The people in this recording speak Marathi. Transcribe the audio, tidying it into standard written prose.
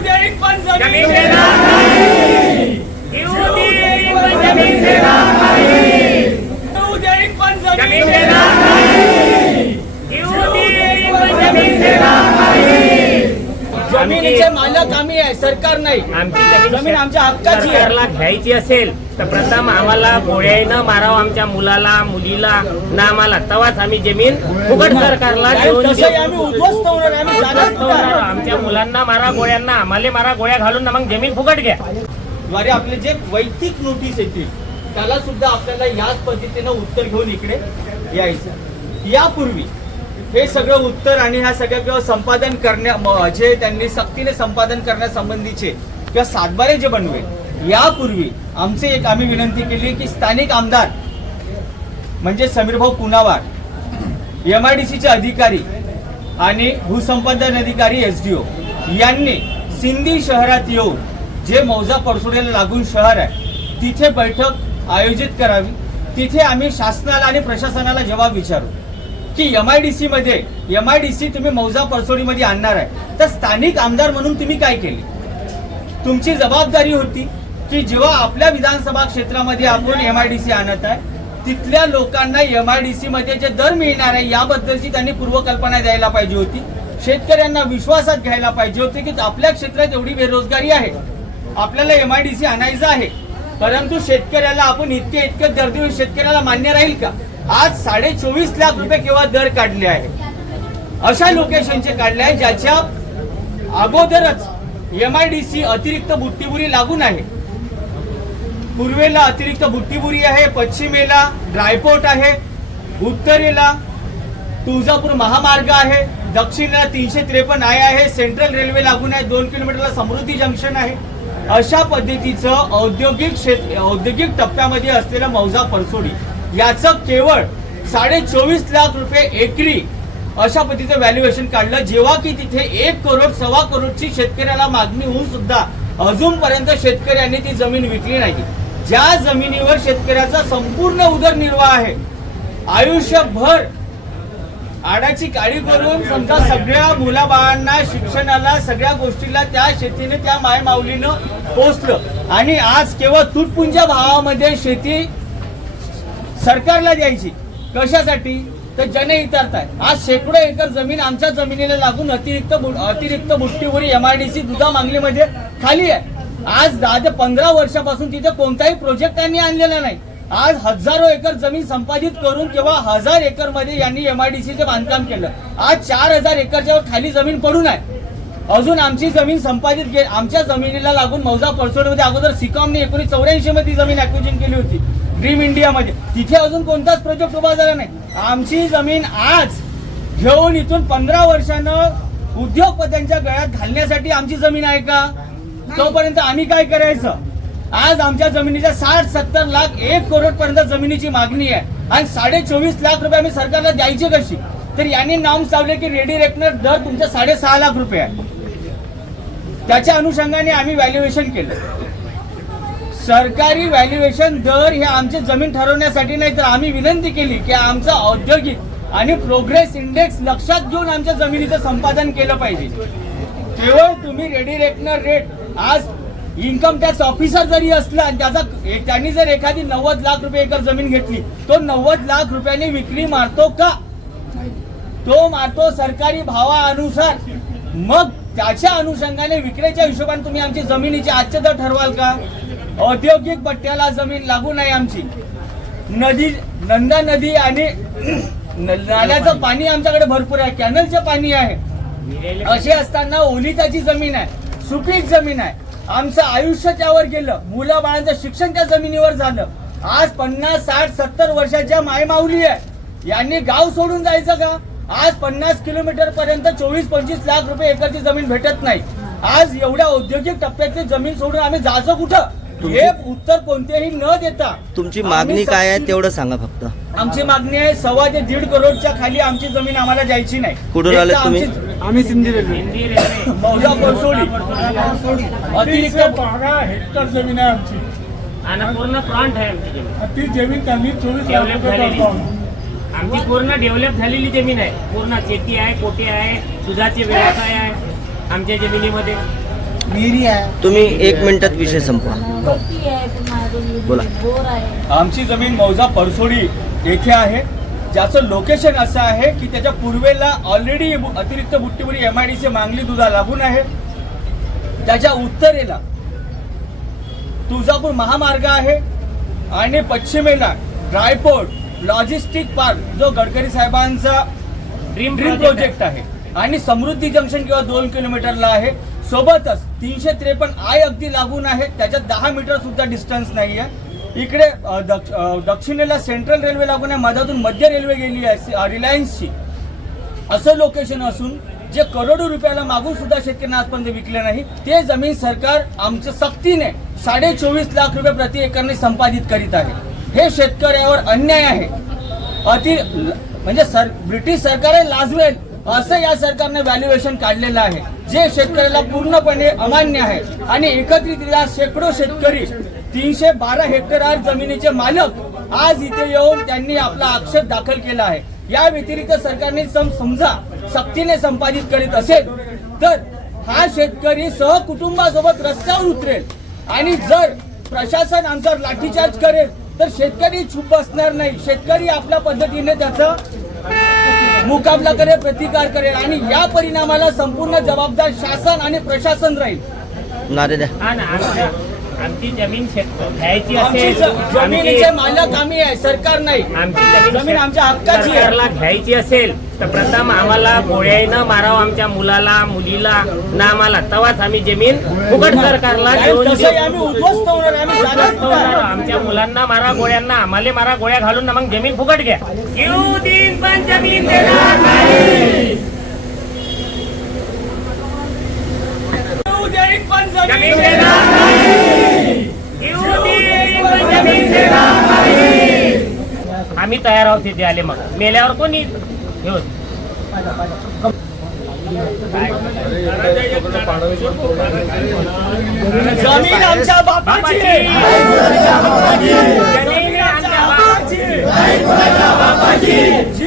देईन पण जमीन देणार नाही. येऊ देईन पण जमीन देणार नाही. येऊ देईन पण जमीन देणार नाही. येऊ देईन पण जमीन देणार नाही. जमिनीचे मालक आम्ही आहे, सरकार नाही. आमची जमीन आमच्या हक्काची आहे. सरकारला घ्यायची असेल तर प्रथम आम्हाला गोळ्यानं मारावं आमच्या मुलाला मुलीला ना आम्हाला, तेव्हाच आम्ही जमीन फुकट सरकारला देऊन तसंही आम्ही उद्ध्वस्त होणार, आम्ही जाणार नाही. आमच्या मुलांना मारा गोळ्यांना, आम्हाला मारा गोळ्या घालून ना मग जमीन फुकट घ्या. द्वारे आपले जे वैयक्तिक नोटीस येतील त्याला सुद्धा आपल्याला याच पद्धतीनं उत्तर घेऊन इकडे यायचं. यापूर्वी हे सगळं उत्तर आणि ह्या सगळं संपादन करण्या जे त्यांनी सक्तीने संपादन करण्यासंबंधीचे किंवा सातबारे जे बनवे, यापूर्वी आमचे एक आम्ही विनंती केली की स्थानिक आमदार म्हणजे समीरभाऊ कुनावार, MIDCचे अधिकारी आणि भूसंपादन अधिकारी SDO यांनी सिंधी शहरात येऊन जे मौजा परसोडीला लागून शहर आहे तिथे बैठक आयोजित करावी. तिथे आम्ही शासनाला आणि प्रशासनाला जबाब विचारू की MIDC तुम्ही मौजा परसोडीमध्ये आणणार आहे तर स्थानिक आमदार म्हणून तुम्ही काय केले. तुमची जबाबदारी होती की जेव्हा आपल्या विधानसभा क्षेत्रामध्ये आपण MIDC आणत आहे तिथल्या लोकांना MIDC मध्ये जे दर मिळणार आहे याबद्दलची त्यांनी पूर्वकल्पना द्यायला पाहिजे होती. शेतकऱ्यांना विश्वासात घ्यायला पाहिजे होते की आपल्या क्षेत्रात एवढी बेरोजगारी आहे, आपल्याला MIDC आणायचं आहे, परंतु शेतकऱ्याला आपण इतके दर देऊन शेतकऱ्याला मान्य राहील का. आज 24.5 लाख रुपये केवळ दर काढले आहे, अशा लोकेशनचे काढले आहे ज्याच्या अगोदरच MIDC अतिरिक्त बुट्टीबुरी लागून आहे. पूर्वेला अतिरिक्त बुट्टीबुरी आहे, पश्चिमेला ड्रायपोर्ट आहे, उत्तरेला तुळजापूर महामार्ग आहे, दक्षिणेला 353 आहे, सेंट्रल रेल्वे लागून आहे, 2 किलोमीटरला समृद्धी जंक्शन आहे. अशा पद्धतीचं औद्योगिक टप्प्यामध्ये असलेलं मौजा परसोडी याचं केवळ 24.5 लाख रुपये एकरी अशा पद्धतीचं व्हॅल्युएशन काढलं. जेव्हा की तिथे 1 करोड 1.25 करोडची शेतकऱ्याला मागणी होऊन सुद्धा अजूनपर्यंत शेतकऱ्यांनी ती जमीन विकली नाही. ज्या जमिनीवर शेतकऱ्याचा संपूर्ण उदरनिर्वाह आहे, आयुष्यभर आडाची काळी करून समजा सगळ्या मुलाबाळांना शिक्षणाला सगळ्या गोष्टीला त्या शेतीने त्या मायमाऊलीनं पोचलं आणि आज केवळ तुटपुंज्या भावामध्ये शेती सरकारला द्यायची. कशासाठी तर जनहितार्थ आहे. आज शेकडो एकर जमीन आमच्या जमिनीला लागून अतिरिक्त बुट्टीबुरी MIDC दुधा मांगलीमध्ये खाली आहे. आज 10 ते 15 वर्षापासून तिथे कोणताही प्रोजेक्ट त्यांनी आणलेला नाही. आज हजारो एकर जमीन संपादित करून किंवा 1000 एकर मध्ये यांनी MIDCचे बांधकाम केलं. आज 4000 एकरच्या खाली जमीन पडून आहे. अजून आमची जमीन संपादित आमच्या जमिनीला लागून मौजा परसोडमध्ये अगोदर सिकॉमने 1984 मध्ये जमीन ऍक्विजिशन केली होती ड्रीम इंडियामध्ये. तिथे अजून कोणताच प्रोजेक्ट उभा झाला नाही. आमची जमीन आज घेऊन इथून 15 वर्षानं उद्योगपत्यांच्या गळ्यात घालण्यासाठी आमची जमीन आहे का. तोपर्यंत आम्ही काय करायचं. आज आमच्या जमिनीच्या 60-70 लाख 1 करोड पर्यंत जमिनीची मागणी आहे आणि 24.5 लाख रुपये आम्ही सरकारला द्यायचे कशी. तर यांनी नॉर्म्स लावले की रेडी रेकनर दर तुमच्या 6.5 लाख रुपये आहे. त्याच्या अनुषंगाने आम्ही व्हॅल्युएशन केलं. सरकारी व्हॅल्युएशन दर हे आमची जमीन ठरवण्यासाठी नाही तर आम्ही विनंती केली की आमचं औद्योगिक आणि प्रोग्रेस इंडेक्स लक्षात घेऊन आमच्या जमिनीचं संपादन केलं पाहिजे. केवळ तुम्ही रेडी रेकनर रेट आज इन्कम टॅक्स ऑफिसर जरी असला आणि त्यांनी जर एखादी 90 लाख रुपये एकर जमीन घेतली तो 90 लाख रुपयाने विक्री मारतो का. तो मारतो सरकारी भावानुसार. मग त्याच्या अनुषंगाने विक्रीच्या हिशोबाने तुम्ही आमची जमिनीचे आजचे दर ठरवाल का. औद्योगिक पट्ट्याला जमीन लागू नाही आमची. नंदा नदी आणि नाल्याचं पाणी आमच्याकडे भरपूर आहे, कॅनलचं पाणी आहे. असे असताना ओलिताची जमीन आहे, सुपीक जमीन आहे. आमचं आयुष्य त्यावर गेलं, मुलं बाळांचं शिक्षण त्या जमिनीवर झालं. आज 50, 60, 70 वर्षाच्या मायमाऊली आहे, यांनी गाव सोडून जायचं का. आज 50 किलोमीटर पर्यंत 24-25 लाख रुपये एकरची जमीन भेटत नाही. आज एवढ्या औद्योगिक टप्प्यातली जमीन सोडून आम्ही जायचं कुठं. हे उत्तर कोणतेही न देता तुमची मागणी काय आहे तेवढं सांगा फक्त. आमची मागणी आहे 1.25 ते 1.5 करोडच्या खाली आमची जमीन आम्हाला द्यायची नाही. कुठून आले तुम्ही. आम्ही सिंधी रेल्वे मौजा परसोडी अतिरिक्त 12 हेक्टर जमीन आहे आमची आणि पूर्ण प्लांट आहे आमची जमीन. ती जमीन त्यांनी 24 लाख डेव्हलप रुपये झालेली करतो. आमची पूर्ण डेव्हलप झालेली जमीन आहे. पूर्ण शेती आहे, कोटे आहे, दुधाचे व्यवसाय आहे आमच्या जमिनीमध्ये. विहिरी आहे. तुम्ही 1 मिनिटात विषय संपवा. बोला. बोर आहे. आमची जमीन मौजा परसोडी येथे आहे, ज्याचं लोकेशन असं आहे की त्याच्या पूर्वेला ऑलरेडी अतिरिक्त बुट्टीपुरी MIDC मांगली दुधा लागून आहे. त्याच्या उत्तरेला तुळजापूर महामार्ग आहे आणि पश्चिमेला ड्रायपोर्ट लॉजिस्टिक पार्क जो गडकरी साहेबांचा ड्रीम प्रोजेक्ट आहे आणि समृद्धी जंक्शन किंवा 2 किलोमीटरला आहे. सोबतच 353 आय अगदी लागून आहे, त्याच्यात 10 मीटर सुद्धा डिस्टन्स नाही आहे. इकडे दक्षिणेला सेंट्रल रेल्वे लागून आहे, मधातून मध्य रेल्वे गेली आहे रिलायन्सची. असं लोकेशन असून जे करोडो रुपयाला मागून सुद्धा शेतकऱ्यांना आजपर्यंत विकले नाही, ते जमीन सरकार आमच्या सक्तीने 24.5 लाख रुपये प्रति एकरने संपादित करीत आहे. हे शेतकऱ्यावर अन्याय आहे. म्हणजे ब्रिटिश सरकार लाजवेल असं या सरकारने व्हॅल्युएशन काढलेलं आहे, जे शेतकऱ्याला पूर्णपणे अमान्य आहे. आणि एकत्रितरित्या शेकडो शेतकरी 312 हेक्टर जमिनीचे मालक आज इथे येऊन त्यांनी आपला आक्षेप दाखल केला आहे. या व्यतिरिक्त सरकारने समजा सक्तीने संपादित करीत असेल तर हा शेतकरी सहकुटुंबासोबत रस्त्यावर उतरेल आणि जर प्रशासन आमच्यावर लाठीचार्ज करेल तर शेतकरी चूप बसणार नाही. शेतकरी आपल्या पद्धतीने त्याचा मुकाबला करेल, प्रतिकार करेल आणि या परिणामाला संपूर्ण जबाबदार शासन आणि प्रशासन राहील. नारे द्या. हा ना, आमची जमीन घ्यायची आमची असेल, जमिनीचे मालक आम्ही आहे, सरकार नाही. आमची जमीन आमच्या हक्काची आहे. सरकारला घ्यायची असेल तर प्रथम आम्हाला गोळ्यानं मारावं आमच्या मुलाला, मुलीला ना आम्हाला, तेव्हाच आम्ही जमीन फुकट सरकारला देऊन तसंही आम्ही उद्ध्वस्त होणार, आम्ही जाणार देऊ. आमच्या मुलांना मारा गोळ्यांना, आम्हाला मारा गोळ्या घालून ना मग जमीन फुकट घ्या. येऊ दिन पण जमीन देणार नाही. जमीन देणार नाही. येऊ दिन पण जमीन देणार नाही. आम्ही तयार आहोत तिथे आले, मग मेल्यावर कोणी घेऊन जमीन आमच्या बापाची. जमीन आमच्या बापाची.